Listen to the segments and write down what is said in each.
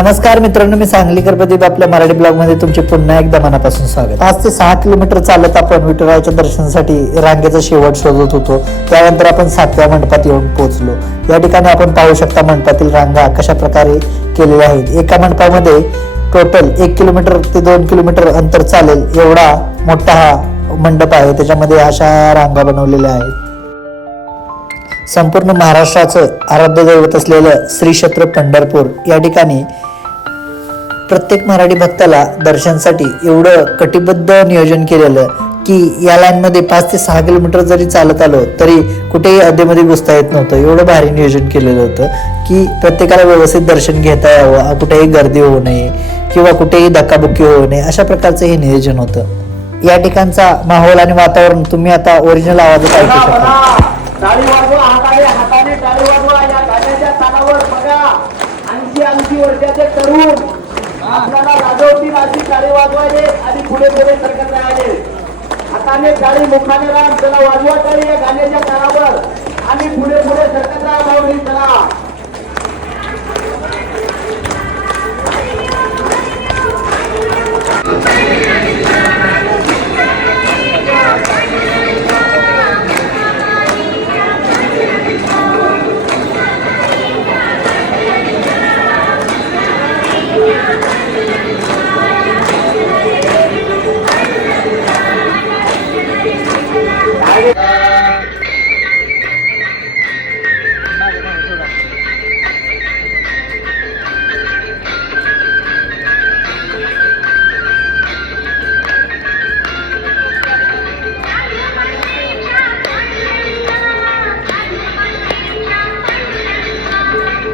नमस्कार मित्रांनो, मी सांगलीकर प्रदीप आपल्या मराठी ब्लॉग मध्ये तुमचे पुन्हा एकदा मनापासून स्वागत. 5 ते 6 किलोमीटर चालत आपण विठुरायाच्या दर्शनासाठी रांगेचा शेवट शोधत होतो. त्यानंतर आपण 7व्या मंडपात येऊन पोहोचलो. या ठिकाणी आपण पाहू शकता मंडपातील रांगा कशा प्रकारे केलेल्या आहेत. एका मंडपामध्ये टोटल 1 किलोमीटर ते 2 किलोमीटर अंतर चालेल एवढा मोठा हा मंडप आहे. त्याच्यामध्ये अशा रांगा बनवलेल्या आहेत. संपूर्ण महाराष्ट्राचं आराध्य दैवत असलेलं श्री क्षेत्र पंढरपूर या ठिकाणी प्रत्येक मराठी भक्ताला दर्शनासाठी एवढं कटिबद्ध नियोजन केलेलं की या लाईनमध्ये 5 ते 6 किलोमीटर जरी चालत आलो तरी कुठेही अधेमध्ये घुसता येत नव्हतं. एवढं भारी नियोजन केलेलं होतं की प्रत्येकाला व्यवस्थित दर्शन घेता यावं, कुठेही गर्दी होऊ नये किंवा कुठेही धक्काबुक्की होऊ नये, अशा प्रकारचं हे नियोजन होतं. या ठिकाणचा माहोल आणि वातावरण तुम्ही आता ओरिजिनल आवाजात ऐकू शकता. टाळी वाजवा, हाताने टाळी वाजवा. या गाण्याच्या तालावर बघा 80 वर्षाचे तरुण आपल्याला राजवतील अशी टाळी वाजवायचे आणि पुढे पुढे सरकत राहायचे. हाताने टाळी, मुखाने राम, चला वाजवा टाळी या गाण्याच्या तालावर आणि पुढे पुढे सरकत राहा भाऊनी, चला.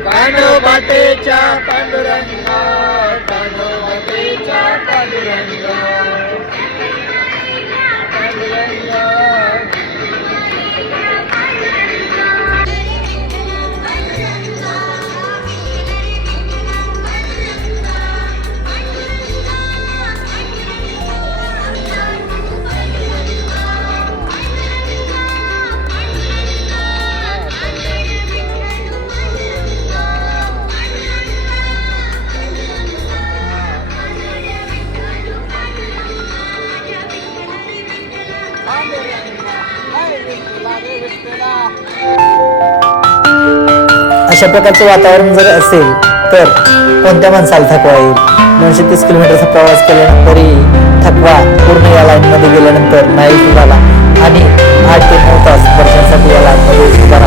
कानोबातेच्या पांडुरंगा, कानोबातेच्या पांडुरंगा, पांडुरंगा. अशा प्रकारचे वातावरण जर असेल तर कोणत्या माणसाला थकवा येईल. 230 किलोमीटरचा प्रवास केल्यानंतरही थकवा पूर्ण या लाईनमध्ये गेल्यानंतर नाही झाला आणि 8 ते 9 तास दर्शनासाठी या लाईनमध्ये